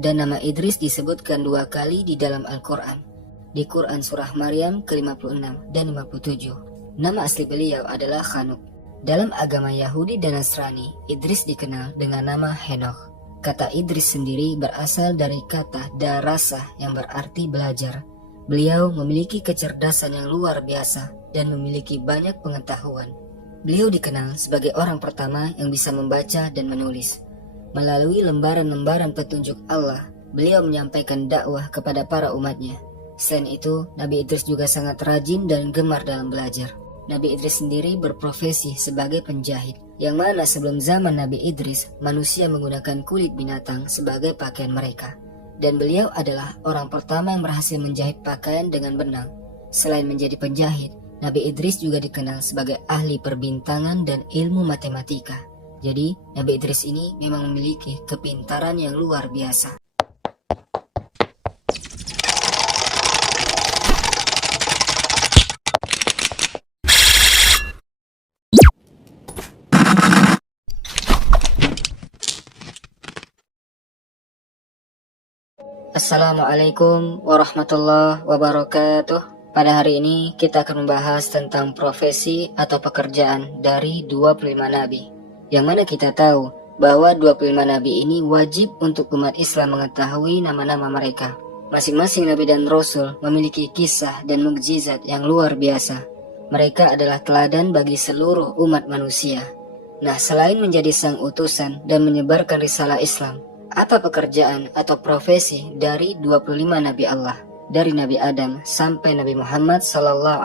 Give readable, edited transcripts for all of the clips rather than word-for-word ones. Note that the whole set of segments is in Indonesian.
Dan nama Idris disebutkan 2 kali di dalam Al-Quran. Di Quran Surah Maryam ke-56 dan 57. Nama asli beliau adalah Khanuk. Dalam agama Yahudi dan Nasrani, Idris dikenal dengan nama Henokh. Kata Idris sendiri berasal dari kata darasa yang berarti belajar. Beliau memiliki kecerdasan yang luar biasa dan memiliki banyak pengetahuan. Beliau dikenal sebagai orang pertama yang bisa membaca dan menulis. Melalui lembaran-lembaran petunjuk Allah, beliau menyampaikan dakwah kepada para umatnya. Selain itu, Nabi Idris juga sangat rajin dan gemar dalam belajar. Nabi Idris sendiri berprofesi sebagai penjahit, yang mana sebelum zaman Nabi Idris, manusia menggunakan kulit binatang sebagai pakaian mereka. Dan beliau adalah orang pertama yang berhasil menjahit pakaian dengan benang. Selain menjadi penjahit, Nabi Idris juga dikenal sebagai ahli perbintangan dan ilmu matematika. Jadi, Nabi Idris ini memang memiliki kepintaran yang luar biasa. Assalamualaikum warahmatullahi wabarakatuh. Pada hari ini kita akan membahas tentang profesi atau pekerjaan dari 25 nabi. Yang mana kita tahu bahwa 25 nabi ini wajib untuk umat Islam mengetahui nama-nama mereka. Masing-masing nabi dan rasul memiliki kisah dan mukjizat yang luar biasa. Mereka adalah teladan bagi seluruh umat manusia. Nah, selain menjadi sang utusan dan menyebarkan risalah Islam, apa pekerjaan atau profesi dari 25 nabi Allah? Dari Nabi Adam sampai Nabi Muhammad SAW.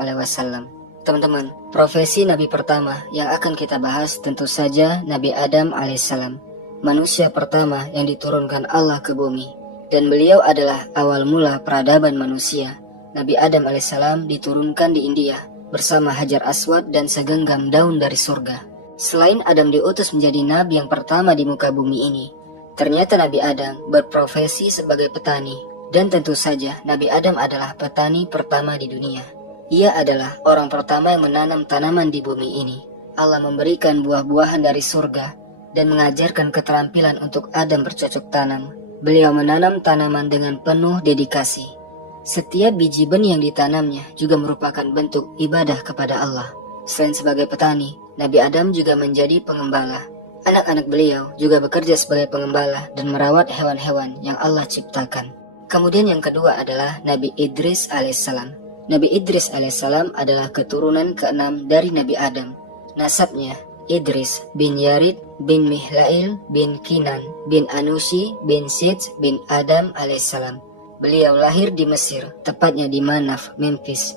Teman-teman, profesi nabi pertama yang akan kita bahas tentu saja Nabi Adam alaihissalam, manusia pertama yang diturunkan Allah ke bumi. Dan beliau adalah awal mula peradaban manusia. Nabi Adam alaihissalam diturunkan di India bersama Hajar Aswad dan segenggam daun dari surga. Selain Adam diutus menjadi nabi yang pertama di muka bumi ini, ternyata Nabi Adam berprofesi sebagai petani. Dan tentu saja Nabi Adam adalah petani pertama di dunia. Ia adalah orang pertama yang menanam tanaman di bumi ini. Allah memberikan buah-buahan dari surga dan mengajarkan keterampilan untuk Adam bercocok tanam. Beliau menanam tanaman dengan penuh dedikasi. Setiap biji benih yang ditanamnya juga merupakan bentuk ibadah kepada Allah. Selain sebagai petani, Nabi Adam juga menjadi pengembala. Anak-anak beliau juga bekerja sebagai pengembala dan merawat hewan-hewan yang Allah ciptakan. Kemudian yang kedua adalah Nabi Idris alaihissalam. Nabi Idris alaihissalam adalah keturunan ke-6 dari Nabi Adam. Nasabnya Idris bin Yarid bin Mihlail bin Kinan bin Anushi bin Sidz bin Adam alaihissalam. Beliau lahir di Mesir, tepatnya di Manaf, Memphis.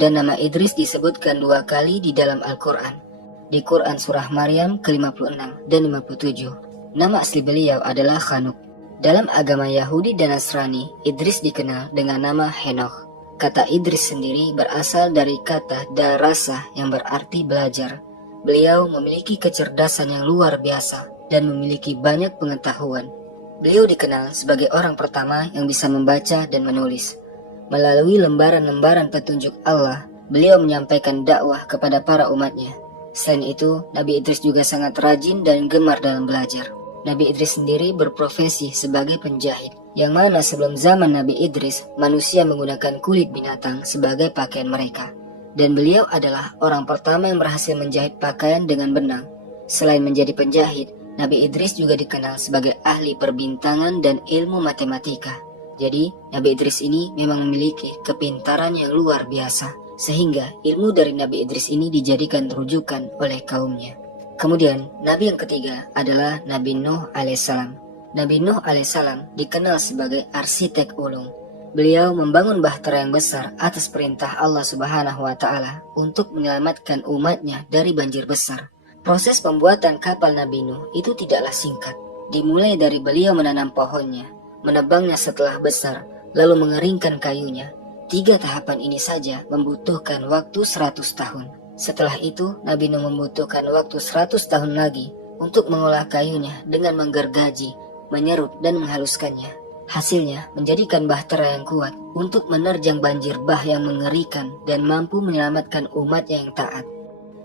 Dan nama Idris disebutkan 2 kali di dalam Al-Quran. Di Quran Surah Maryam ke-56 dan 57. Nama asli beliau adalah Khanuk. Dalam agama Yahudi dan Nasrani, Idris dikenal dengan nama Henokh. Kata Idris sendiri berasal dari kata darasa yang berarti belajar. Beliau memiliki kecerdasan yang luar biasa dan memiliki banyak pengetahuan. Beliau dikenal sebagai orang pertama yang bisa membaca dan menulis. Melalui lembaran-lembaran petunjuk Allah, beliau menyampaikan dakwah kepada para umatnya. Selain itu, Nabi Idris juga sangat rajin dan gemar dalam belajar. Nabi Idris sendiri berprofesi sebagai penjahit, yang mana sebelum zaman Nabi Idris, manusia menggunakan kulit binatang sebagai pakaian mereka. Dan beliau adalah orang pertama yang berhasil menjahit pakaian dengan benang. Selain menjadi penjahit, Nabi Idris juga dikenal sebagai ahli perbintangan dan ilmu matematika. Jadi, Nabi Idris ini memang memiliki kepintaran yang luar biasa, sehingga ilmu dari Nabi Idris ini dijadikan rujukan oleh kaumnya. Kemudian, nabi yang ketiga adalah Nabi Nuh alaihissalam. Nabi Nuh alaihissalam dikenal sebagai arsitek ulung. Beliau membangun bahtera yang besar atas perintah Allah Subhanahu wa Ta'ala untuk menyelamatkan umatnya dari banjir besar. Proses pembuatan kapal Nabi Nuh itu tidaklah singkat. Dimulai dari beliau menanam pohonnya, menebangnya setelah besar, lalu mengeringkan kayunya. 3 tahapan ini saja membutuhkan waktu 100 tahun. Setelah itu, Nabi Nuh membutuhkan waktu 100 tahun lagi untuk mengolah kayunya dengan menggergaji, menyerut dan menghaluskannya. Hasilnya menjadikan bahtera yang kuat untuk menerjang banjir bah yang mengerikan dan mampu menyelamatkan umatnya yang taat.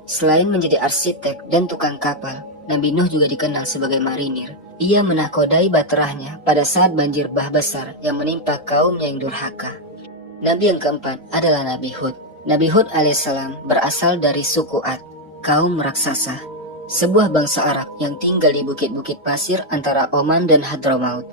Selain menjadi arsitek dan tukang kapal, Nabi Nuh juga dikenal sebagai marinir. Ia menakodai baterahnya pada saat banjir bah besar yang menimpa kaumnya yang durhaka. Nabi yang keempat adalah Nabi Hud. Nabi Hud alaihissalam berasal dari suku Ad, kaum raksasa, sebuah bangsa Arab yang tinggal di bukit-bukit pasir antara Oman dan Hadramaut.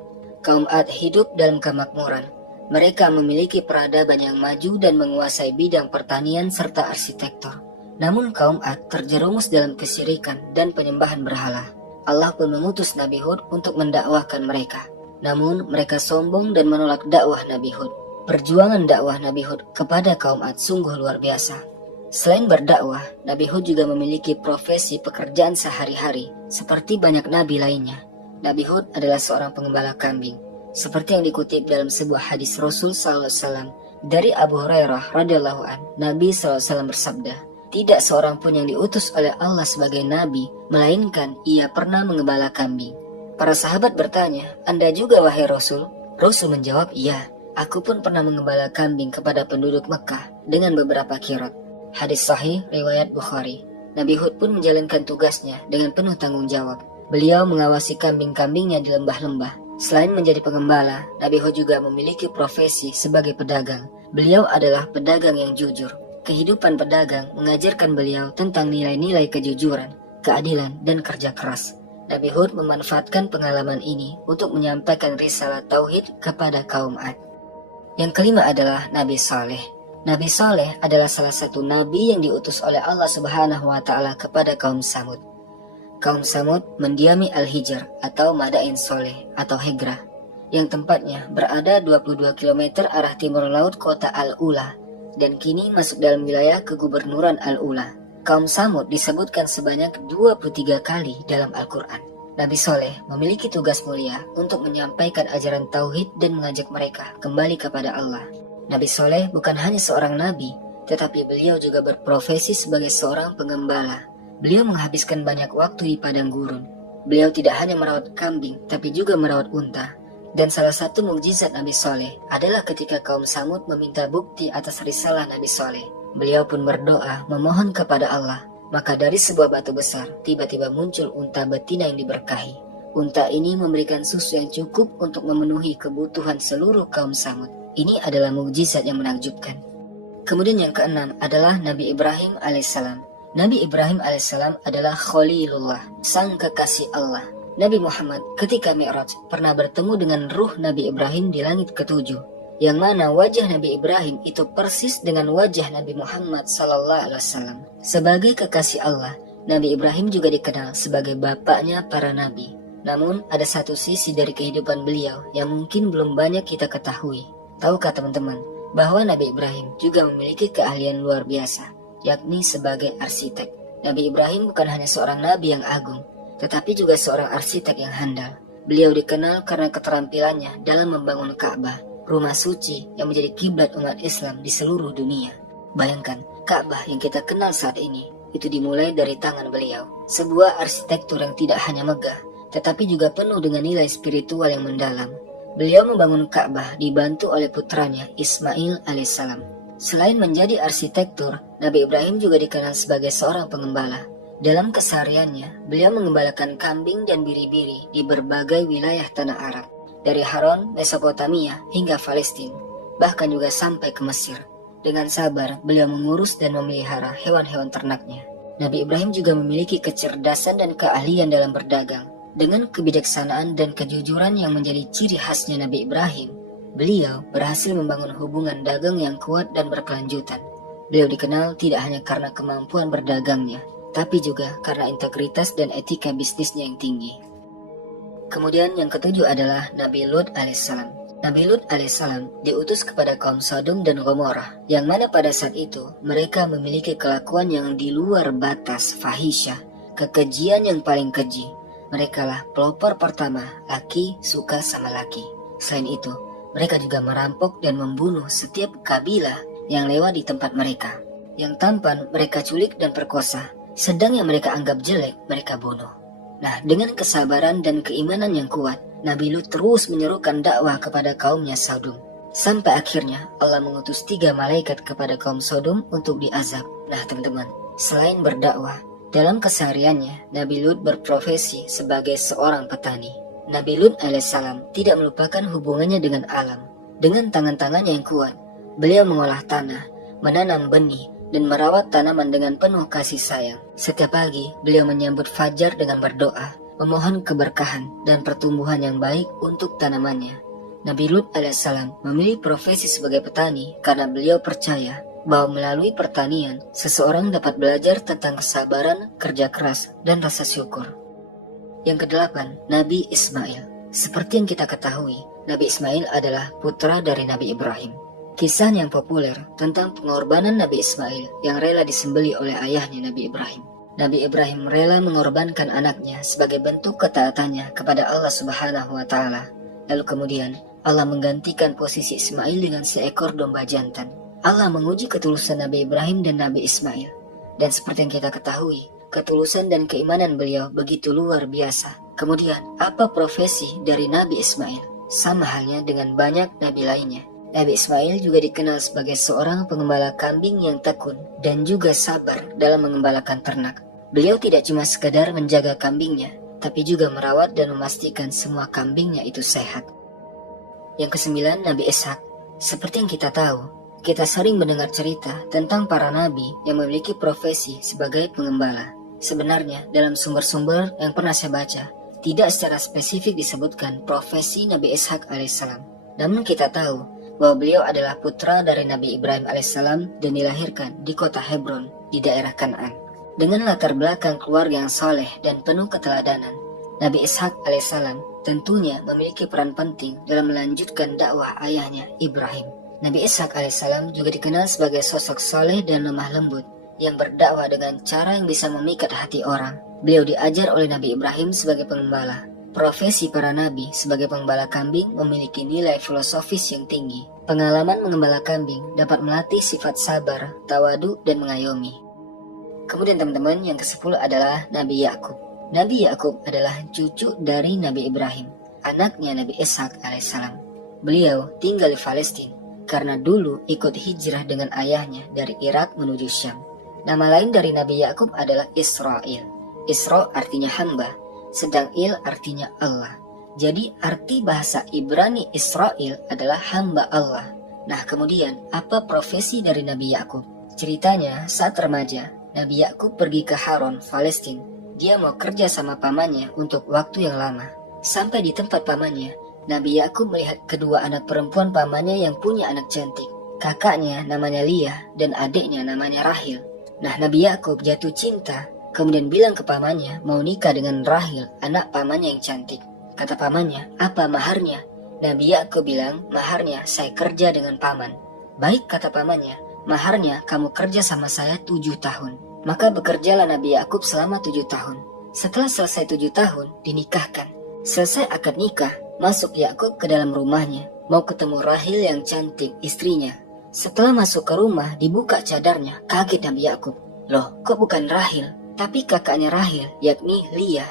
Kaum Ad hidup dalam kemakmuran. Mereka memiliki peradaban yang maju dan menguasai bidang pertanian serta arsitektur. Namun kaum Ad terjerumus dalam kesyirikan dan penyembahan berhala. Allah pun mengutus Nabi Hud untuk mendakwahkan mereka. Namun mereka sombong dan menolak dakwah Nabi Hud. Perjuangan dakwah Nabi Hud kepada kaum Ad sungguh luar biasa. Selain berdakwah, Nabi Hud juga memiliki profesi pekerjaan sehari-hari seperti banyak nabi lainnya. Nabi Hud adalah seorang pengembala kambing, seperti yang dikutip dalam sebuah hadis Rasul SAW dari Abu Hurairah radhiyallahu an. Nabi SAW bersabda, "Tidak seorang pun yang diutus oleh Allah sebagai nabi, melainkan ia pernah mengembala kambing." Para sahabat bertanya, "Anda juga wahai Rasul?" Rasul menjawab, "Iya, aku pun pernah mengembala kambing kepada penduduk Mekah dengan beberapa kirot." Hadis sahih riwayat Bukhari. Nabi Hud pun menjalankan tugasnya dengan penuh tanggung jawab. Beliau mengawasi kambing-kambingnya di lembah-lembah. Selain menjadi pengembala, Nabi Hud juga memiliki profesi sebagai pedagang. Beliau adalah pedagang yang jujur. Kehidupan pedagang mengajarkan beliau tentang nilai-nilai kejujuran, keadilan, dan kerja keras. Nabi Hud memanfaatkan pengalaman ini untuk menyampaikan risalah tauhid kepada kaum Ad. Yang kelima adalah Nabi Saleh. Nabi Saleh adalah salah satu nabi yang diutus oleh Allah Subhanahu wa Ta'ala kepada kaum Samud. Kaum Samud mendiami Al-Hijr atau Madain Soleh atau Hegra, yang tempatnya berada 22 km arah timur laut kota Al-Ula, dan kini masuk dalam wilayah kegubernuran Al-Ula. Kaum Samud disebutkan sebanyak 23 kali dalam Al-Quran. Nabi Soleh memiliki tugas mulia untuk menyampaikan ajaran tauhid dan mengajak mereka kembali kepada Allah. Nabi Soleh bukan hanya seorang nabi, tetapi beliau juga berprofesi sebagai seorang pengembala. Beliau menghabiskan banyak waktu di padang gurun. Beliau tidak hanya merawat kambing, tapi juga merawat unta. Dan salah satu mukjizat Nabi Soleh adalah ketika kaum Samud meminta bukti atas risalah Nabi Soleh. Beliau pun berdoa memohon kepada Allah. Maka dari sebuah batu besar, tiba-tiba muncul unta betina yang diberkahi. Unta ini memberikan susu yang cukup untuk memenuhi kebutuhan seluruh kaum Samud. Ini adalah mukjizat yang menakjubkan. Kemudian yang keenam adalah Nabi Ibrahim alaihissalam. Nabi Ibrahim alaihissalam adalah Khalilullah, sang kekasih Allah. Nabi Muhammad ketika Mi'raj pernah bertemu dengan ruh Nabi Ibrahim di langit ketujuh, yang mana wajah Nabi Ibrahim itu persis dengan wajah Nabi Muhammad SAW. Sebagai kekasih Allah, Nabi Ibrahim juga dikenal sebagai bapaknya para nabi. Namun ada satu sisi dari kehidupan beliau yang mungkin belum banyak kita ketahui. Tahukah teman-teman bahwa Nabi Ibrahim juga memiliki keahlian luar biasa, yakni sebagai arsitek. Nabi Ibrahim bukan hanya seorang nabi yang agung, tetapi juga seorang arsitek yang handal. Beliau dikenal karena keterampilannya dalam membangun Ka'bah, rumah suci yang menjadi kiblat umat Islam di seluruh dunia. Bayangkan, Ka'bah yang kita kenal saat ini, itu dimulai dari tangan beliau. Sebuah arsitektur yang tidak hanya megah, tetapi juga penuh dengan nilai spiritual yang mendalam. Beliau membangun Ka'bah dibantu oleh putranya Ismail alaihissalam. Selain menjadi arsitektur, Nabi Ibrahim juga dikenal sebagai seorang pengembala. Dalam kesehariannya, beliau mengembalakan kambing dan biri-biri di berbagai wilayah tanah Arab, dari Haran, Mesopotamia hingga Palestina, bahkan juga sampai ke Mesir. Dengan sabar, beliau mengurus dan memelihara hewan-hewan ternaknya. Nabi Ibrahim juga memiliki kecerdasan dan keahlian dalam berdagang. Dengan kebijaksanaan dan kejujuran yang menjadi ciri khasnya Nabi Ibrahim, beliau berhasil membangun hubungan dagang yang kuat dan berkelanjutan. Beliau dikenal tidak hanya karena kemampuan berdagangnya, tapi juga karena integritas dan etika bisnisnya yang tinggi. Kemudian yang ketujuh adalah Nabi Lut alaihissalam. Nabi Lut alaihissalam diutus kepada kaum Sodom dan Gomorrah, yang mana pada saat itu mereka memiliki kelakuan yang di luar batas fahisyah, kekejian yang paling keji. Merekalah pelopor pertama laki suka sama laki. Selain itu, mereka juga merampok dan membunuh setiap kabilah yang lewat di tempat mereka. Yang tampan mereka culik dan perkosa, sedang yang mereka anggap jelek mereka bunuh. Nah, dengan kesabaran dan keimanan yang kuat, Nabi Lut terus menyerukan dakwah kepada kaumnya Sodom. Sampai akhirnya Allah mengutus 3 malaikat kepada kaum Sodom untuk diazab. Nah teman-teman, selain berdakwah, Dalam kesehariannya, Nabi Lut berprofesi sebagai seorang petani. Nabi Lut alaihissalam tidak melupakan hubungannya dengan alam. Dengan tangan-tangannya yang kuat, beliau mengolah tanah, menanam benih, dan merawat tanaman dengan penuh kasih sayang. Setiap pagi, beliau menyambut fajar dengan berdoa, memohon keberkahan dan pertumbuhan yang baik untuk tanamannya. Nabi Lut alaihissalam memilih profesi sebagai petani karena beliau percaya bahwa melalui pertanian, seseorang dapat belajar tentang kesabaran, kerja keras, dan rasa syukur. Yang kedelapan, Nabi Ismail. Seperti yang kita ketahui, Nabi Ismail adalah putra dari Nabi Ibrahim. Kisah yang populer tentang pengorbanan Nabi Ismail yang rela disembelih oleh ayahnya Nabi Ibrahim. Nabi Ibrahim rela mengorbankan anaknya sebagai bentuk ketaatannya kepada Allah Subhanahu wa Ta'ala. Lalu kemudian Allah menggantikan posisi Ismail dengan seekor domba jantan. Allah menguji ketulusan Nabi Ibrahim dan Nabi Ismail. Dan seperti yang kita ketahui, ketulusan dan keimanan beliau begitu luar biasa. Kemudian, apa profesi dari Nabi Ismail? Sama halnya dengan banyak nabi lainnya. Nabi Ismail juga dikenal sebagai seorang pengembala kambing yang tekun dan juga sabar dalam mengembalakan ternak. Beliau tidak cuma sekadar menjaga kambingnya, tapi juga merawat dan memastikan semua kambingnya itu sehat. Yang kesembilan, Nabi Ishak. Seperti yang kita tahu, kita sering mendengar cerita tentang para nabi yang memiliki profesi sebagai pengembala. Sebenarnya, dalam sumber-sumber yang pernah saya baca, tidak secara spesifik disebutkan profesi Nabi Ishak alaihissalam. Namun kita tahu bahwa beliau adalah putra dari Nabi Ibrahim alaihissalam dan dilahirkan di kota Hebron di daerah Kan'an. Dengan latar belakang keluarga yang soleh dan penuh keteladanan, Nabi Ishak alaihissalam tentunya memiliki peran penting dalam melanjutkan dakwah ayahnya Ibrahim. Nabi Ishak alaihissalam juga dikenal sebagai sosok soleh dan lemah lembut yang berdakwah dengan cara yang bisa memikat hati orang. Beliau diajar oleh Nabi Ibrahim sebagai pengembala. Profesi para nabi sebagai pengembala kambing memiliki nilai filosofis yang tinggi. Pengalaman mengembala kambing dapat melatih sifat sabar, tawadu, dan mengayomi. Kemudian teman-teman, yang ke-10 adalah Nabi Yakub. Nabi Yakub adalah cucu dari Nabi Ibrahim, anaknya Nabi Ishak alaihissalam. Beliau tinggal di Palestina karena dulu ikut hijrah dengan ayahnya dari Irak menuju Syam. Nama lain dari Nabi Yakub adalah Israel. Isra artinya hamba, sedang Il artinya Allah. Jadi arti bahasa Ibrani Israel adalah hamba Allah. Nah kemudian apa profesi dari Nabi Yakub? Ceritanya saat remaja, Nabi Yakub pergi ke Haron, Palestina. Dia mau kerja sama pamannya untuk waktu yang lama. Sampai di tempat pamannya, Nabi Yakub melihat kedua anak perempuan pamannya yang punya anak cantik. Kakaknya namanya Lia dan adiknya namanya Rahil. Nah Nabi Yakub jatuh cinta, kemudian bilang ke pamannya mau nikah dengan Rahil, anak pamannya yang cantik. Kata pamannya, apa maharnya? Nabi Yakub bilang, maharnya saya kerja dengan paman. Baik, kata pamannya, maharnya kamu kerja sama saya 7 tahun. Maka bekerjalah Nabi Yakub selama 7 tahun. Setelah selesai 7 tahun, dinikahkan. Selesai akad nikah, masuk Yakub ke dalam rumahnya, mau ketemu Rahil yang cantik, istrinya. Setelah masuk ke rumah, dibuka cadarnya, kaget Nabi Yakub. Loh, kok bukan Rahil, tapi kakaknya Rahil, yakni Lia.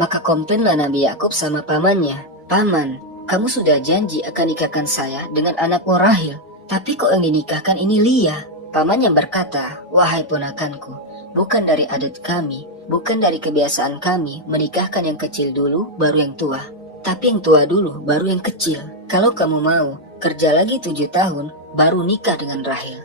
Maka komplainlah Nabi Yakub sama pamannya. Paman, kamu sudah janji akan nikahkan saya dengan anakmu Rahil, tapi kok yang dinikahkan ini Lia? Pamannya berkata, wahai ponakanku, bukan dari adat kami, bukan dari kebiasaan kami menikahkan yang kecil dulu baru yang tua, tapi yang tua dulu baru yang kecil. Kalau kamu mau, kerja lagi 7 tahun baru nikah dengan Rahil.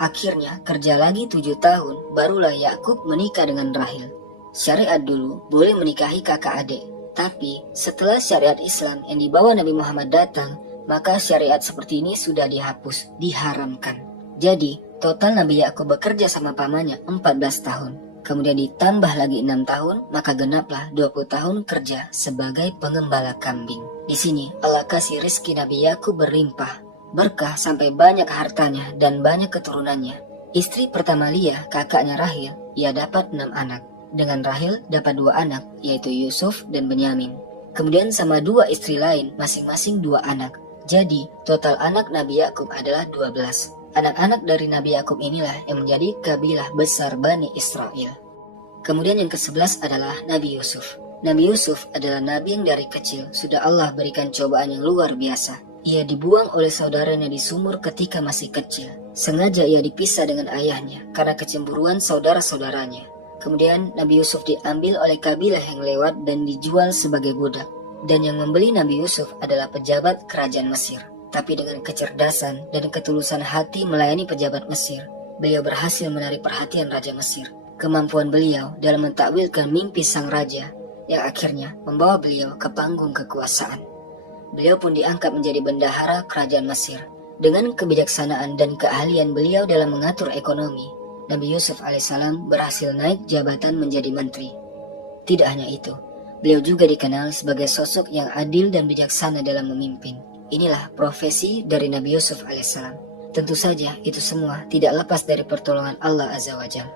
Akhirnya kerja lagi 7 tahun barulah Yakub menikah dengan Rahil. Syariat dulu boleh menikahi kakak adik, tapi setelah syariat Islam yang dibawa Nabi Muhammad datang, maka syariat seperti ini sudah dihapus, diharamkan. Jadi total Nabi Yakub bekerja sama pamannya 14 tahun. Kemudian ditambah lagi 6 tahun, maka genaplah 20 tahun kerja sebagai pengembala kambing. Di sini Allah kasih rezeki Nabi Yakub berlimpah, berkah sampai banyak hartanya dan banyak keturunannya. Istri pertama Lia, kakaknya Rahil, ia dapat 6 anak. Dengan Rahil dapat 2 anak, yaitu Yusuf dan Benyamin. Kemudian sama 2 istri lain, masing-masing 2 anak. Jadi total anak Nabi Yakub adalah 12. Anak-anak dari Nabi Yakub inilah yang menjadi kabilah besar Bani Israel. Kemudian yang ke-11 adalah Nabi Yusuf. Nabi Yusuf adalah nabi yang dari kecil sudah Allah berikan cobaan yang luar biasa. Ia dibuang oleh saudaranya di sumur ketika masih kecil. Sengaja ia dipisah dengan ayahnya karena kecemburuan saudara-saudaranya. Kemudian Nabi Yusuf diambil oleh kabilah yang lewat dan dijual sebagai budak. Dan yang membeli Nabi Yusuf adalah pejabat kerajaan Mesir. Tapi dengan kecerdasan dan ketulusan hati melayani pejabat Mesir, beliau berhasil menarik perhatian Raja Mesir. Kemampuan beliau dalam mentakwilkan mimpi sang raja yang akhirnya membawa beliau ke panggung kekuasaan. Beliau pun diangkat menjadi bendahara kerajaan Mesir. Dengan kebijaksanaan dan keahlian beliau dalam mengatur ekonomi, Nabi Yusuf alaihissalam berhasil naik jabatan menjadi menteri. Tidak hanya itu, beliau juga dikenal sebagai sosok yang adil dan bijaksana dalam memimpin. Inilah profesi dari Nabi Yusuf alaihissalam. Tentu saja itu semua tidak lepas dari pertolongan Allah Azza wa Jalla.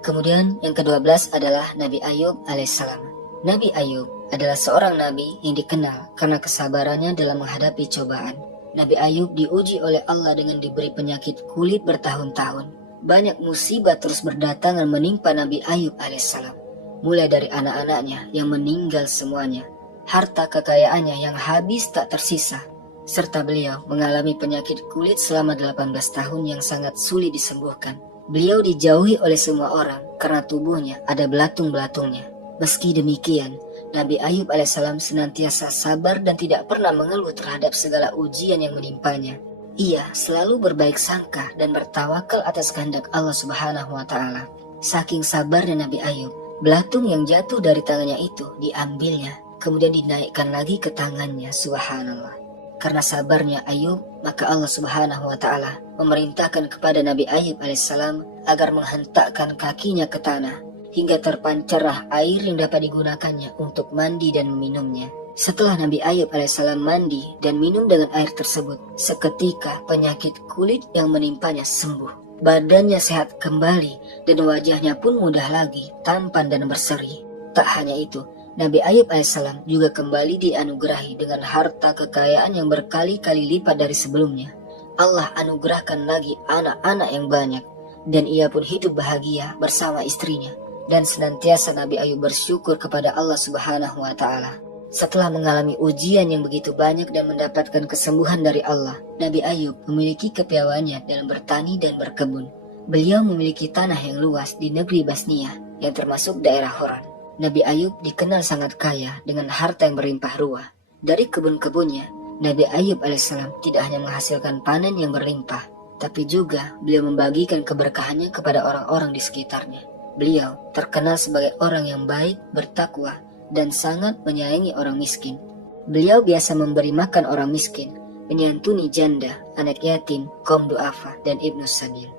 Kemudian yang ke-12 adalah Nabi Ayub alaihissalam. Nabi Ayub adalah seorang nabi yang dikenal karena kesabarannya dalam menghadapi cobaan. Nabi Ayub diuji oleh Allah dengan diberi penyakit kulit bertahun-tahun. Banyak musibah terus berdatangan menimpa Nabi Ayub alaihissalam. Mulai dari anak-anaknya yang meninggal semuanya, harta kekayaannya yang habis tak tersisa, serta beliau mengalami penyakit kulit selama 18 tahun yang sangat sulit disembuhkan. Beliau dijauhi oleh semua orang karena tubuhnya ada belatung-belatungnya. Meski demikian, Nabi Ayub alaihissalam senantiasa sabar dan tidak pernah mengeluh terhadap segala ujian yang menimpanya. Ia selalu berbaik sangka dan bertawakal atas kehendak Allah Subhanahu wa Ta'ala. Saking sabarnya Nabi Ayub, belatung yang jatuh dari tangannya itu diambilnya, kemudian dinaikkan lagi ke tangannya. Subhanallah. Karena sabarnya Ayub, maka Allah Subhanahu wa Ta'ala memerintahkan kepada Nabi Ayub alaihissalam agar menghentakkan kakinya ke tanah hingga terpancarlah air yang dapat digunakannya untuk mandi dan meminumnya. Setelah Nabi Ayub alaihissalam mandi dan minum dengan air tersebut, seketika penyakit kulit yang menimpanya sembuh. Badannya sehat kembali dan wajahnya pun mudah lagi, tampan dan berseri. Tak hanya itu, Nabi Ayub alaihissalam juga kembali dianugerahi dengan harta kekayaan yang berkali-kali lipat dari sebelumnya. Allah anugerahkan lagi anak-anak yang banyak, dan ia pun hidup bahagia bersama istrinya. Dan senantiasa Nabi Ayub bersyukur kepada Allah Subhanahu wa Ta'ala. Setelah mengalami ujian yang begitu banyak dan mendapatkan kesembuhan dari Allah, Nabi Ayub memiliki kepiawaiannya dalam bertani dan berkebun. Beliau memiliki tanah yang luas di negeri Basnia yang termasuk daerah Horan. Nabi Ayub dikenal sangat kaya dengan harta yang berlimpah ruah. Dari kebun-kebunnya, Nabi Ayub alaihissalam tidak hanya menghasilkan panen yang berlimpah, tapi juga beliau membagikan keberkahannya kepada orang-orang di sekitarnya. Beliau terkenal sebagai orang yang baik, bertakwa, dan sangat menyayangi orang miskin. Beliau biasa memberi makan orang miskin, menyantuni janda, anak yatim, kaum du'afa, dan ibnu sabil.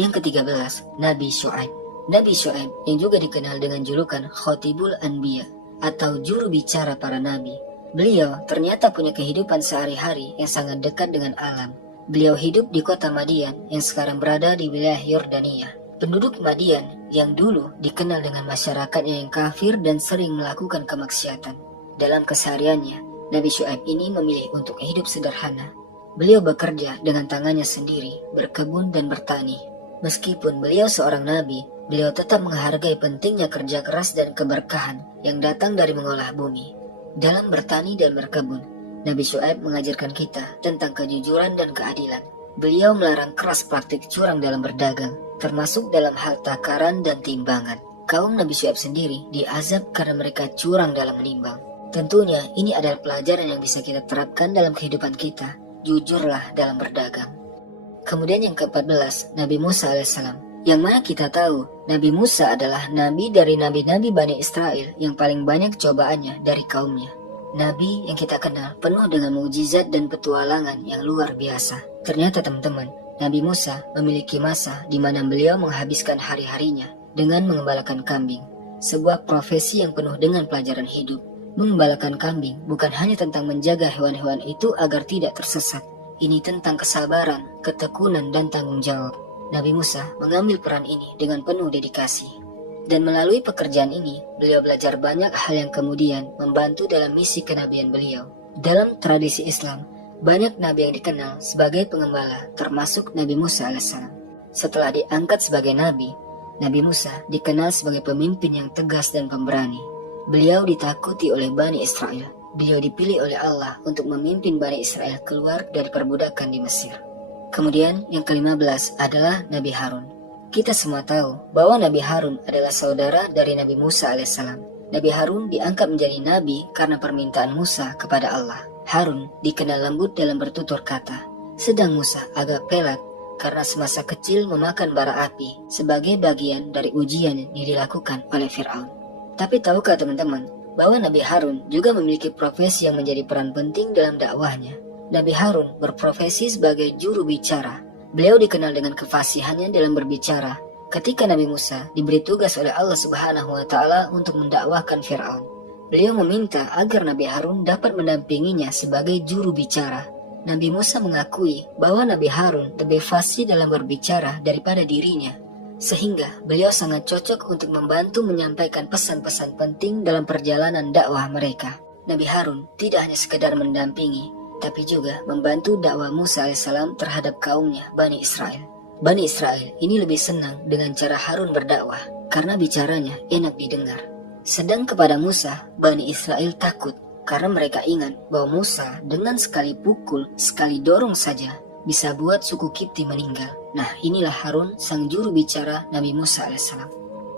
Yang ke-13, Nabi Syuaib. Nabi Syuaib yang juga dikenal dengan julukan Khotibul Anbiya atau juru bicara para nabi. Beliau ternyata punya kehidupan sehari-hari yang sangat dekat dengan alam. Beliau hidup di kota Madian yang sekarang berada di wilayah Yordania. Penduduk Madian yang dulu dikenal dengan masyarakatnya yang kafir dan sering melakukan kemaksiatan. Dalam kesehariannya, Nabi Syuaib ini memilih untuk hidup sederhana. Beliau bekerja dengan tangannya sendiri, berkebun dan bertani. Meskipun beliau seorang nabi, beliau tetap menghargai pentingnya kerja keras dan keberkahan yang datang dari mengolah bumi. Dalam bertani dan berkebun, Nabi Syuaib mengajarkan kita tentang kejujuran dan keadilan. Beliau melarang keras praktik curang dalam berdagang, termasuk dalam hal takaran dan timbangan. Kaum Nabi Syuaib sendiri diazab karena mereka curang dalam menimbang. Tentunya ini adalah pelajaran yang bisa kita terapkan dalam kehidupan kita. Jujurlah dalam berdagang. Kemudian yang ke-14, Nabi Musa alaihissalam. Yang mana kita tahu, Nabi Musa adalah nabi dari nabi-nabi Bani Israel yang paling banyak cobaannya dari kaumnya. Nabi yang kita kenal penuh dengan mukjizat dan petualangan yang luar biasa. Ternyata teman-teman, Nabi Musa memiliki masa di mana beliau menghabiskan hari-harinya dengan mengembalakan kambing. Sebuah profesi yang penuh dengan pelajaran hidup. Mengembalakan kambing bukan hanya tentang menjaga hewan-hewan itu agar tidak tersesat. Ini tentang kesabaran, ketekunan, dan tanggung jawab. Nabi Musa mengambil peran ini dengan penuh dedikasi. Dan melalui pekerjaan ini, beliau belajar banyak hal yang kemudian membantu dalam misi kenabian beliau. Dalam tradisi Islam, banyak nabi yang dikenal sebagai pengembala, termasuk Nabi Musa alaihissalam. Setelah diangkat sebagai nabi, Nabi Musa dikenal sebagai pemimpin yang tegas dan pemberani. Beliau ditakuti oleh Bani Israel. Beliau dipilih oleh Allah untuk memimpin Bani Israel keluar dari perbudakan di Mesir. Kemudian yang ke-15 adalah Nabi Harun. Kita semua tahu bahwa Nabi Harun adalah saudara dari Nabi Musa alaihissalam. Nabi Harun diangkat menjadi nabi karena permintaan Musa kepada Allah. Harun dikenal lembut dalam bertutur kata, sedang Musa agak pelat karena semasa kecil memakan bara api sebagai bagian dari ujian yang dilakukan oleh Fir'aun. Tapi tahukah teman-teman bahwa Nabi Harun juga memiliki profesi yang menjadi peran penting dalam dakwahnya? Nabi Harun berprofesi sebagai juru bicara. Beliau dikenal dengan kefasihannya dalam berbicara ketika Nabi Musa diberi tugas oleh Allah Subhanahu wa Ta'ala untuk mendakwahkan Fir'aun. Beliau meminta agar Nabi Harun dapat mendampinginya sebagai juru bicara. Nabi Musa mengakui bahwa Nabi Harun lebih fasih dalam berbicara daripada dirinya, sehingga beliau sangat cocok untuk membantu menyampaikan pesan-pesan penting dalam perjalanan dakwah mereka. Nabi Harun tidak hanya sekedar mendampingi, tapi juga membantu dakwah Musa alaihissalam terhadap kaumnya, Bani Israel. Bani Israel ini lebih senang dengan cara Harun berdakwah karena bicaranya enak didengar. Sedang kepada Musa, Bani Israel takut karena mereka ingat bahwa Musa dengan sekali pukul, sekali dorong saja bisa buat suku Kipti meninggal. Nah, inilah Harun, sang juru bicara Nabi Musa alaihissalam.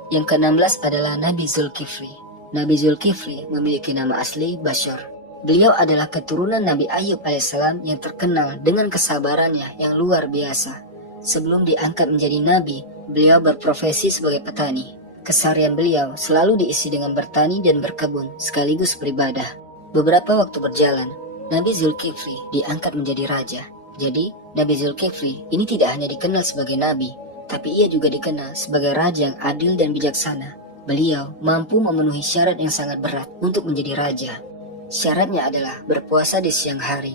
Yang ke-16 adalah Nabi Zulkifli. Nabi Zulkifli memiliki nama asli Bashar. Beliau adalah keturunan Nabi Ayub alaihissalam yang terkenal dengan kesabarannya yang luar biasa. Sebelum diangkat menjadi nabi, beliau berprofesi sebagai petani. Keseharian beliau selalu diisi dengan bertani dan berkebun sekaligus beribadah. Beberapa waktu berjalan, Nabi Zulkifli diangkat menjadi raja. Jadi, Nabi Zulkifli ini tidak hanya dikenal sebagai nabi, tapi ia juga dikenal sebagai raja yang adil dan bijaksana. Beliau mampu memenuhi syarat yang sangat berat untuk menjadi raja. Syaratnya adalah berpuasa di siang hari,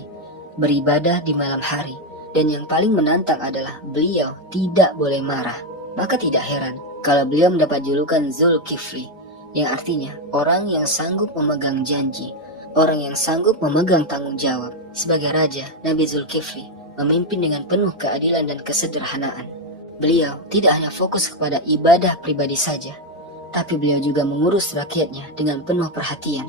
beribadah di malam hari, dan yang paling menantang adalah beliau tidak boleh marah. Maka tidak heran kalau beliau mendapat julukan Zulkifli, yang artinya orang yang sanggup memegang janji, orang yang sanggup memegang tanggung jawab. Sebagai raja, Nabi Zulkifli memimpin dengan penuh keadilan dan kesederhanaan. Beliau tidak hanya fokus kepada ibadah pribadi saja, tapi beliau juga mengurus rakyatnya dengan penuh perhatian.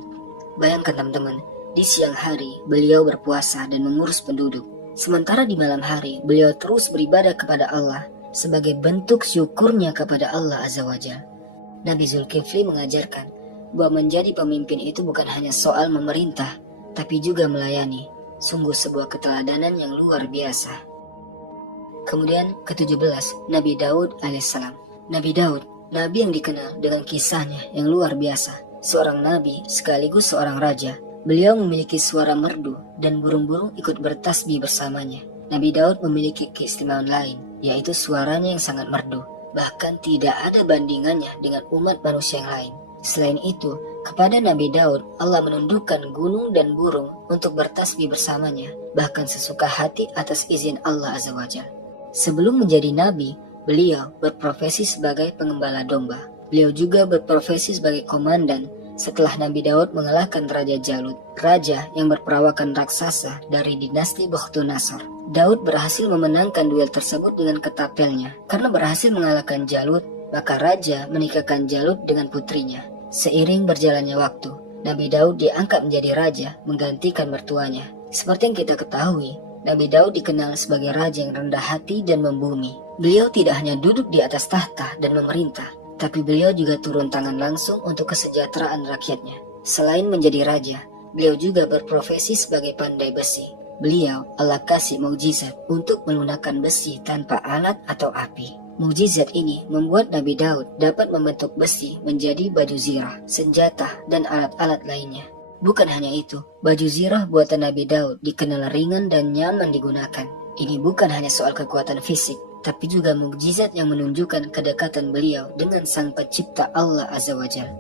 Bayangkan teman-teman, di siang hari beliau berpuasa dan mengurus penduduk. Sementara di malam hari beliau terus beribadah kepada Allah sebagai bentuk syukurnya kepada Allah Azza wa Jalla. Nabi Zulkifli mengajarkan bahwa menjadi pemimpin itu bukan hanya soal memerintah, tapi juga melayani. Sungguh sebuah keteladanan yang luar biasa. Kemudian ke-17, Nabi Daud alaihissalam. Nabi Daud, nabi yang dikenal dengan kisahnya yang luar biasa. Seorang nabi sekaligus seorang raja. Beliau memiliki suara merdu dan burung-burung ikut bertasbih bersamanya. Nabi Daud memiliki keistimewaan lain, yaitu suaranya yang sangat merdu. Bahkan tidak ada bandingannya dengan umat manusia yang lain. Selain itu, kepada Nabi Daud, Allah menundukkan gunung dan burung untuk bertasbih bersamanya, bahkan sesuka hati atas izin Allah Azza wa Jalla. Sebelum menjadi nabi, beliau berprofesi sebagai pengembala domba. Beliau juga berprofesi sebagai komandan setelah Nabi Daud mengalahkan Raja Jalut, raja yang berperawakan raksasa dari dinasti Bukhtunasar. Daud berhasil memenangkan duel tersebut dengan ketapelnya. Karena berhasil mengalahkan Jalut, maka raja menikahkan Jalut dengan putrinya. Seiring berjalannya waktu, Nabi Daud diangkat menjadi raja menggantikan mertuanya. Seperti yang kita ketahui, Nabi Daud dikenal sebagai raja yang rendah hati dan membumi. Beliau tidak hanya duduk di atas tahta dan memerintah, tapi beliau juga turun tangan langsung untuk kesejahteraan rakyatnya. Selain menjadi raja, beliau juga berprofesi sebagai pandai besi. Beliau Allah kasih mukjizat untuk melunakkan besi tanpa alat atau api. Mukjizat ini membuat Nabi Daud dapat membentuk besi menjadi baju zirah, senjata, dan alat-alat lainnya. Bukan hanya itu, baju zirah buatan Nabi Daud dikenal ringan dan nyaman digunakan. Ini bukan hanya soal kekuatan fisik, tapi juga mukjizat yang menunjukkan kedekatan beliau dengan sang pencipta Allah Azza wa Jalla.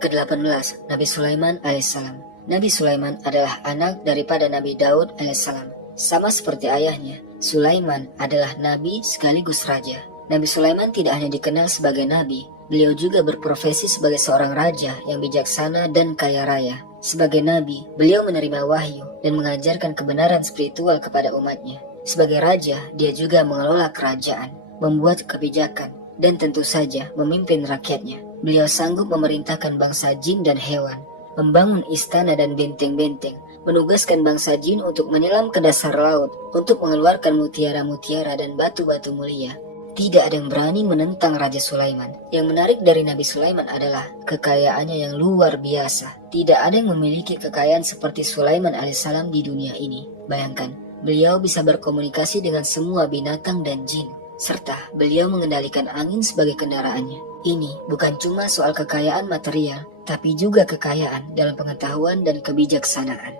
Ke-18, Nabi Sulaiman alaihissalam. Nabi Sulaiman adalah anak daripada Nabi Daud alaihissalam. Sama seperti ayahnya, Sulaiman adalah nabi sekaligus raja. Nabi Sulaiman tidak hanya dikenal sebagai nabi, beliau juga berprofesi sebagai seorang raja yang bijaksana dan kaya raya. Sebagai nabi, beliau menerima wahyu dan mengajarkan kebenaran spiritual kepada umatnya. Sebagai raja, dia juga mengelola kerajaan, membuat kebijakan, dan tentu saja memimpin rakyatnya. Beliau sanggup memerintahkan bangsa jin dan hewan, membangun istana dan benteng-benteng, menugaskan bangsa jin untuk menyelam ke dasar laut, untuk mengeluarkan mutiara-mutiara dan batu-batu mulia. Tidak ada yang berani menentang Raja Sulaiman. Yang menarik dari Nabi Sulaiman adalah kekayaannya yang luar biasa. Tidak ada yang memiliki kekayaan seperti Sulaiman alaihissalam di dunia ini. Bayangkan, beliau bisa berkomunikasi dengan semua binatang dan jin, serta beliau mengendalikan angin sebagai kendaraannya. Ini bukan cuma soal kekayaan material, tapi juga kekayaan dalam pengetahuan dan kebijaksanaan.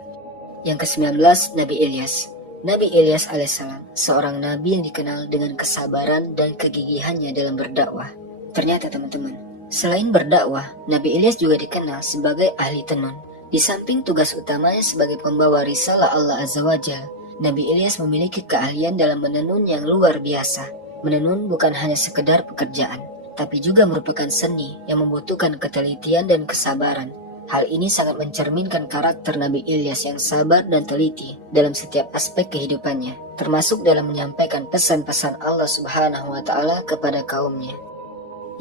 Yang ke-19, Nabi Ilyas. Nabi Ilyas alaihissalam, seorang nabi yang dikenal dengan kesabaran dan kegigihannya dalam berdakwah. Ternyata teman-teman, selain berdakwah, Nabi Ilyas juga dikenal sebagai ahli tenun. Di samping tugas utamanya sebagai pembawa risalah Allah Azza wa Jalla, Nabi Ilyas memiliki keahlian dalam menenun yang luar biasa. Menenun bukan hanya sekedar pekerjaan, tapi juga merupakan seni yang membutuhkan ketelitian dan kesabaran. Hal ini sangat mencerminkan karakter Nabi Ilyas yang sabar dan teliti dalam setiap aspek kehidupannya, termasuk dalam menyampaikan pesan-pesan Allah Subhanahu wa Ta'ala kepada kaumnya.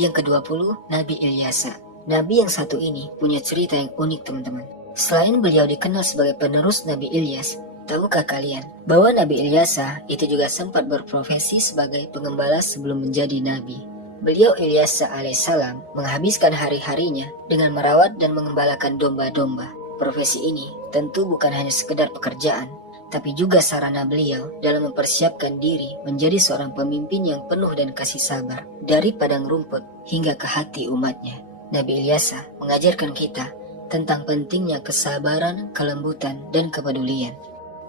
Yang ke-20, Nabi Ilyasa. Nabi yang satu ini punya cerita yang unik teman-teman. Selain beliau dikenal sebagai penerus Nabi Ilyas, tahukah kalian bahwa Nabi Ilyasa itu juga sempat berprofesi sebagai pengembala sebelum menjadi nabi? Beliau Ilyasa alaihissalam menghabiskan hari-harinya dengan merawat dan mengembalakan domba-domba. Profesi ini tentu bukan hanya sekedar pekerjaan, tapi juga sarana beliau dalam mempersiapkan diri menjadi seorang pemimpin yang penuh dan kasih sabar, dari padang rumput hingga ke hati umatnya. Nabi Ilyasa mengajarkan kita tentang pentingnya kesabaran, kelembutan, dan kepedulian.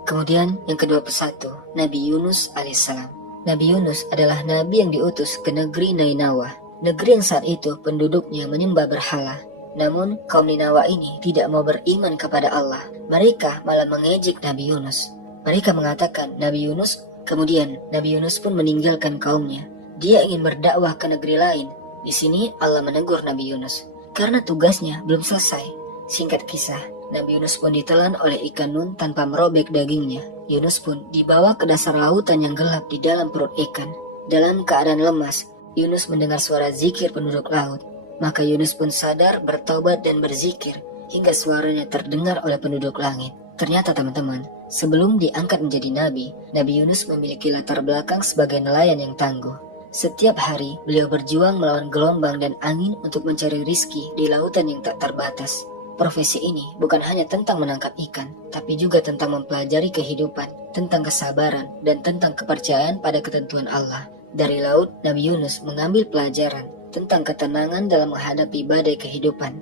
Kemudian yang ke-21, Nabi Yunus alaihissalam. Nabi Yunus adalah nabi yang diutus ke negeri Nainawa, negeri yang saat itu penduduknya menyembah berhala. Namun kaum Ninawa ini tidak mau beriman kepada Allah. Mereka malah mengejek Nabi Yunus. Mereka mengatakan Nabi Yunus, kemudian Nabi Yunus pun meninggalkan kaumnya. Dia ingin berdakwah ke negeri lain. Di sini Allah menegur Nabi Yunus karena tugasnya belum selesai. Singkat kisah, Nabi Yunus pun ditelan oleh ikan nun tanpa merobek dagingnya. Yunus pun dibawa ke dasar lautan yang gelap di dalam perut ikan. Dalam keadaan lemas, Yunus mendengar suara zikir penduduk laut. Maka Yunus pun sadar, bertobat dan berzikir hingga suaranya terdengar oleh penduduk langit. Ternyata teman-teman, sebelum diangkat menjadi nabi, Nabi Yunus memiliki latar belakang sebagai nelayan yang tangguh. Setiap hari beliau berjuang melawan gelombang dan angin untuk mencari rizki di lautan yang tak terbatas. Profesi ini bukan hanya tentang menangkap ikan, tapi juga tentang mempelajari kehidupan, tentang kesabaran, dan tentang kepercayaan pada ketentuan Allah. Dari laut, Nabi Yunus mengambil pelajaran tentang ketenangan dalam menghadapi badai kehidupan.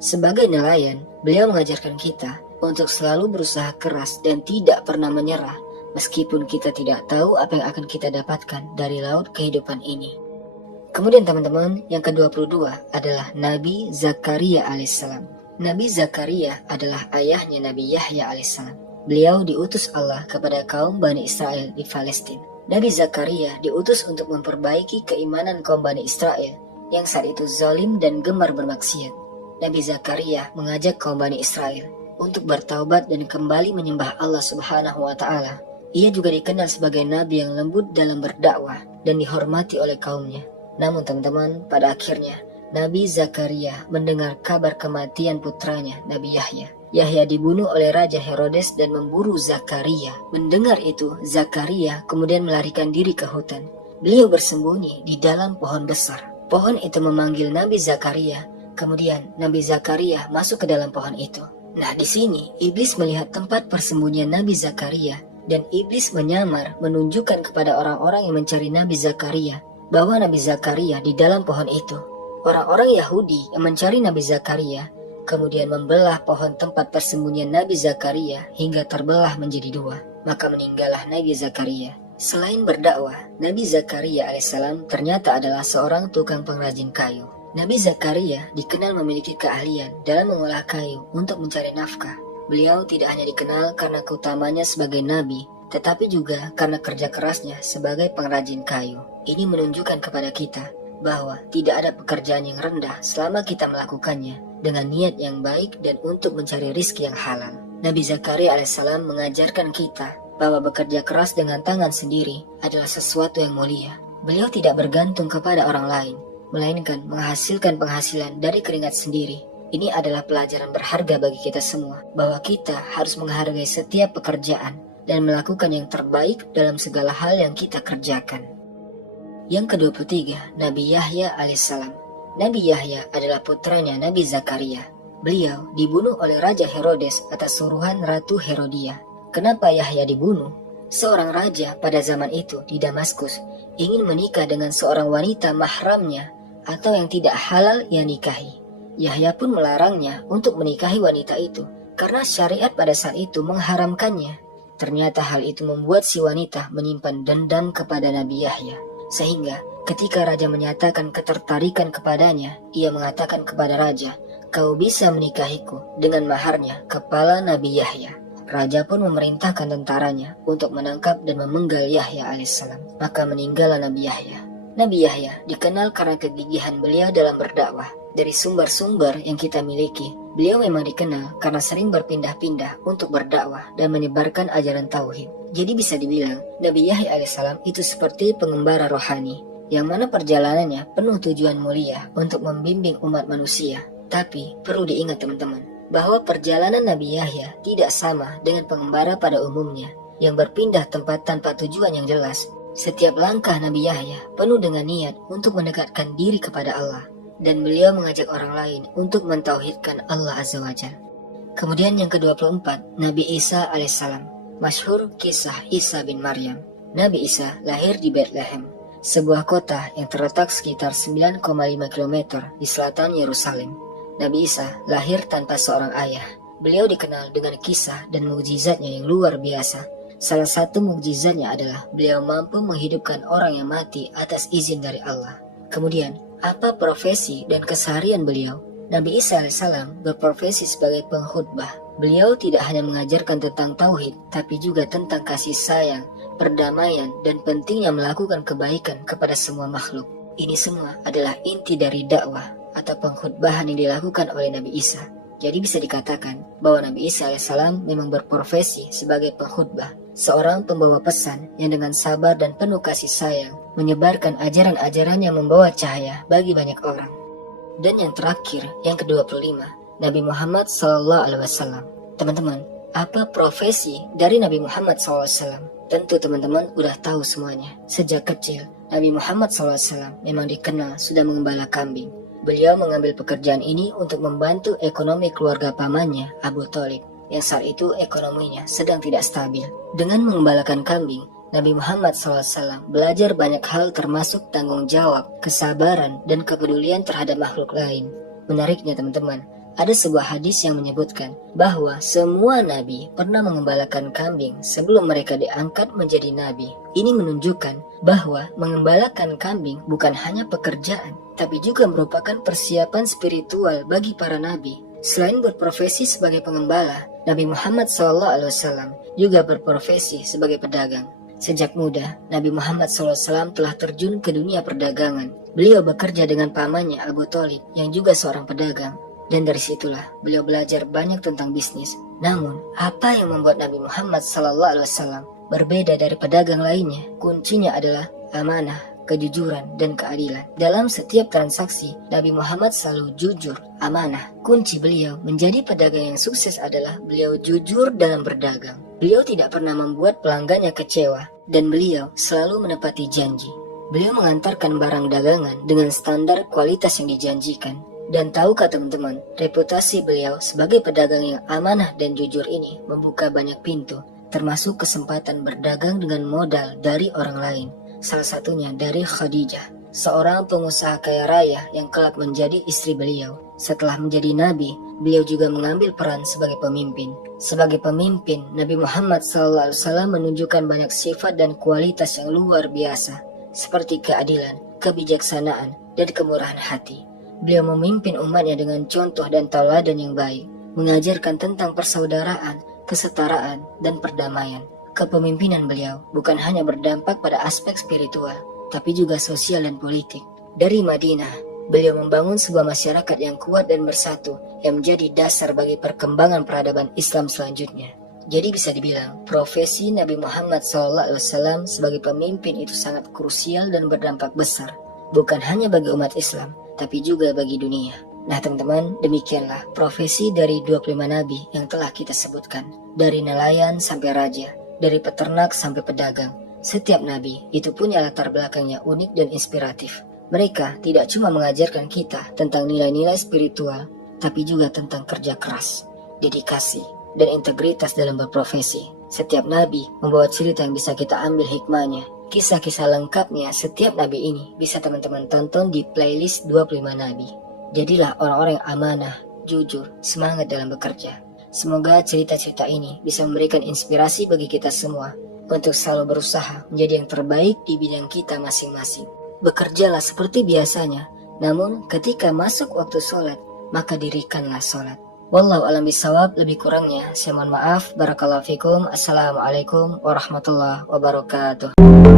Sebagai nelayan, beliau mengajarkan kita untuk selalu berusaha keras dan tidak pernah menyerah, meskipun kita tidak tahu apa yang akan kita dapatkan dari laut kehidupan ini. Kemudian teman-teman, yang ke-22 adalah Nabi Zakaria alaihissalam. Nabi Zakaria adalah ayahnya Nabi Yahya alaihissalam. Beliau diutus Allah kepada kaum Bani Israel di Palestina. Nabi Zakaria diutus untuk memperbaiki keimanan kaum Bani Israel yang saat itu zalim dan gemar bermaksiat. Nabi Zakaria mengajak kaum Bani Israel untuk bertaubat dan kembali menyembah Allah Subhanahu wa Ta'ala. Ia juga dikenal sebagai nabi yang lembut dalam berdakwah dan dihormati oleh kaumnya. Namun teman-teman, pada akhirnya Nabi Zakaria mendengar kabar kematian putranya, Nabi Yahya. Yahya dibunuh oleh Raja Herodes dan memburu Zakaria. Mendengar itu, Zakaria kemudian melarikan diri ke hutan. Beliau bersembunyi di dalam pohon besar. Pohon itu memanggil Nabi Zakaria. Kemudian Nabi Zakaria masuk ke dalam pohon itu. Nah, di sini iblis melihat tempat persembunyian Nabi Zakaria dan iblis menyamar menunjukkan kepada orang-orang yang mencari Nabi Zakaria bahwa Nabi Zakaria di dalam pohon itu. Orang-orang Yahudi yang mencari Nabi Zakaria kemudian membelah pohon tempat persembunyian Nabi Zakaria hingga terbelah menjadi dua. Maka meninggallah Nabi Zakaria. Selain berdakwah, Nabi Zakaria alaihissalam ternyata adalah seorang tukang pengrajin kayu. Nabi Zakaria dikenal memiliki keahlian dalam mengolah kayu untuk mencari nafkah. Beliau tidak hanya dikenal karena keutamanya sebagai nabi, tetapi juga karena kerja kerasnya sebagai pengrajin kayu. Ini menunjukkan kepada kita bahwa tidak ada pekerjaan yang rendah selama kita melakukannya dengan niat yang baik dan untuk mencari rizki yang halal. Nabi Zakaria alaihissalam mengajarkan kita bahwa bekerja keras dengan tangan sendiri adalah sesuatu yang mulia. Beliau tidak bergantung kepada orang lain, melainkan menghasilkan penghasilan dari keringat sendiri. Ini adalah pelajaran berharga bagi kita semua, bahwa kita harus menghargai setiap pekerjaan dan melakukan yang terbaik dalam segala hal yang kita kerjakan. Yang ke-23, Nabi Yahya alaihissalam. Nabi Yahya adalah putranya Nabi Zakaria. Beliau dibunuh oleh Raja Herodes atas suruhan Ratu Herodia. Kenapa Yahya dibunuh? Seorang raja pada zaman itu di Damaskus ingin menikah dengan seorang wanita mahramnya atau yang tidak halal ia nikahi. Yahya pun melarangnya untuk menikahi wanita itu karena syariat pada saat itu mengharamkannya. Ternyata hal itu membuat si wanita menyimpan dendam kepada Nabi Yahya. Sehingga ketika raja menyatakan ketertarikan kepadanya, ia mengatakan kepada raja, "Kau bisa menikahiku dengan maharnya kepala Nabi Yahya." Raja pun memerintahkan tentaranya untuk menangkap dan memenggal Yahya alaihissalam. Maka meninggallah Nabi Yahya. Nabi Yahya dikenal karena kegigihan beliau dalam berdakwah. Dari sumber-sumber yang kita miliki, beliau memang dikenal karena sering berpindah-pindah untuk berdakwah dan menyebarkan ajaran tauhid. Jadi bisa dibilang, Nabi Yahya alaihissalam itu seperti pengembara rohani, yang mana perjalanannya penuh tujuan mulia untuk membimbing umat manusia. Tapi perlu diingat teman-teman, bahwa perjalanan Nabi Yahya tidak sama dengan pengembara pada umumnya, yang berpindah tempat tanpa tujuan yang jelas. Setiap langkah Nabi Yahya penuh dengan niat untuk mendekatkan diri kepada Allah, dan beliau mengajak orang lain untuk mentauhidkan Allah Azza wa Jalla. Kemudian yang ke-24, Nabi Isa alaihissalam. Masyhur kisah Isa bin Maryam. Nabi Isa lahir di Bethlehem, sebuah kota yang terletak sekitar 9,5 km di selatan Yerusalem. Nabi Isa lahir tanpa seorang ayah. Beliau dikenal dengan kisah dan mukjizatnya yang luar biasa. Salah satu mukjizatnya adalah beliau mampu menghidupkan orang yang mati atas izin dari Allah. Kemudian, apa profesi dan keseharian beliau? Nabi Isa alaihissalam berprofesi sebagai pengkhutbah. Beliau tidak hanya mengajarkan tentang tauhid, tapi juga tentang kasih sayang, perdamaian, dan pentingnya melakukan kebaikan kepada semua makhluk. Ini semua adalah inti dari dakwah atau pengkhutbahan yang dilakukan oleh Nabi Isa. Jadi bisa dikatakan bahwa Nabi Isa alaihissalam memang berprofesi sebagai pengkhutbah, seorang pembawa pesan yang dengan sabar dan penuh kasih sayang menyebarkan ajaran-ajaran yang membawa cahaya bagi banyak orang. Dan yang terakhir, yang ke-25, Nabi Muhammad SAW. Teman-teman, apa profesi dari Nabi Muhammad SAW? Tentu teman-teman udah tahu semuanya. Sejak kecil, Nabi Muhammad SAW memang dikenal sudah mengembala kambing. Beliau mengambil pekerjaan ini untuk membantu ekonomi keluarga pamannya, Abu Thalib, yang saat itu ekonominya sedang tidak stabil. Dengan mengembalakan kambing, Nabi Muhammad SAW belajar banyak hal termasuk tanggung jawab, kesabaran, dan kepedulian terhadap makhluk lain. Menariknya teman-teman, ada sebuah hadis yang menyebutkan bahwa semua nabi pernah mengembalakan kambing sebelum mereka diangkat menjadi nabi. Ini menunjukkan bahwa mengembalakan kambing bukan hanya pekerjaan, tapi juga merupakan persiapan spiritual bagi para nabi. Selain berprofesi sebagai pengembala, Nabi Muhammad SAW juga berprofesi sebagai pedagang. Sejak muda, Nabi Muhammad SAW telah terjun ke dunia perdagangan. Beliau bekerja dengan pamannya Abu Thalib yang juga seorang pedagang. Dan dari situlah beliau belajar banyak tentang bisnis. Namun, apa yang membuat Nabi Muhammad SAW berbeda dari pedagang lainnya? Kuncinya adalah amanah, kejujuran, dan keadilan. Dalam setiap transaksi, Nabi Muhammad selalu jujur, amanah. Kunci beliau menjadi pedagang yang sukses adalah beliau jujur dalam berdagang. Beliau tidak pernah membuat pelanggannya kecewa, dan beliau selalu menepati janji. Beliau mengantarkan barang dagangan dengan standar kualitas yang dijanjikan. Dan tahukah teman-teman, reputasi beliau sebagai pedagang yang amanah dan jujur ini membuka banyak pintu, termasuk kesempatan berdagang dengan modal dari orang lain. Salah satunya dari Khadijah, seorang pengusaha kaya raya yang kelak menjadi istri beliau. Setelah menjadi nabi, beliau juga mengambil peran sebagai pemimpin. Sebagai pemimpin, Nabi Muhammad SAW menunjukkan banyak sifat dan kualitas yang luar biasa, seperti keadilan, kebijaksanaan, dan kemurahan hati. Beliau memimpin umatnya dengan contoh dan tauladan yang baik, mengajarkan tentang persaudaraan, kesetaraan, dan perdamaian. Kepemimpinan beliau bukan hanya berdampak pada aspek spiritual, tapi juga sosial dan politik. Dari Madinah, beliau membangun sebuah masyarakat yang kuat dan bersatu, yang menjadi dasar bagi perkembangan peradaban Islam selanjutnya. Jadi bisa dibilang, profesi Nabi Muhammad SAW sebagai pemimpin itu sangat krusial dan berdampak besar, bukan hanya bagi umat Islam, tapi juga bagi dunia. Nah teman-teman, demikianlah profesi dari 25 nabi yang telah kita sebutkan. Dari nelayan sampai raja, dari peternak sampai pedagang, Setiap nabi itu punya latar belakangnya unik dan inspiratif. Mereka tidak cuma mengajarkan kita tentang nilai-nilai spiritual, tapi juga tentang kerja keras, dedikasi, dan integritas dalam berprofesi. Setiap nabi membawa cerita yang bisa kita ambil hikmahnya. Kisah-kisah lengkapnya setiap nabi ini bisa teman-teman tonton di playlist 25 nabi. Jadilah orang-orang yang amanah, jujur, semangat dalam bekerja. Semoga cerita-cerita ini bisa memberikan inspirasi bagi kita semua untuk selalu berusaha menjadi yang terbaik di bidang kita masing-masing. Bekerjalah seperti biasanya, namun ketika masuk waktu sholat, maka dirikanlah sholat. Wallahu a'lam bishawab, lebih kurangnya saya mohon maaf. Barakallahu fikum. Assalamualaikum warahmatullahi wabarakatuh.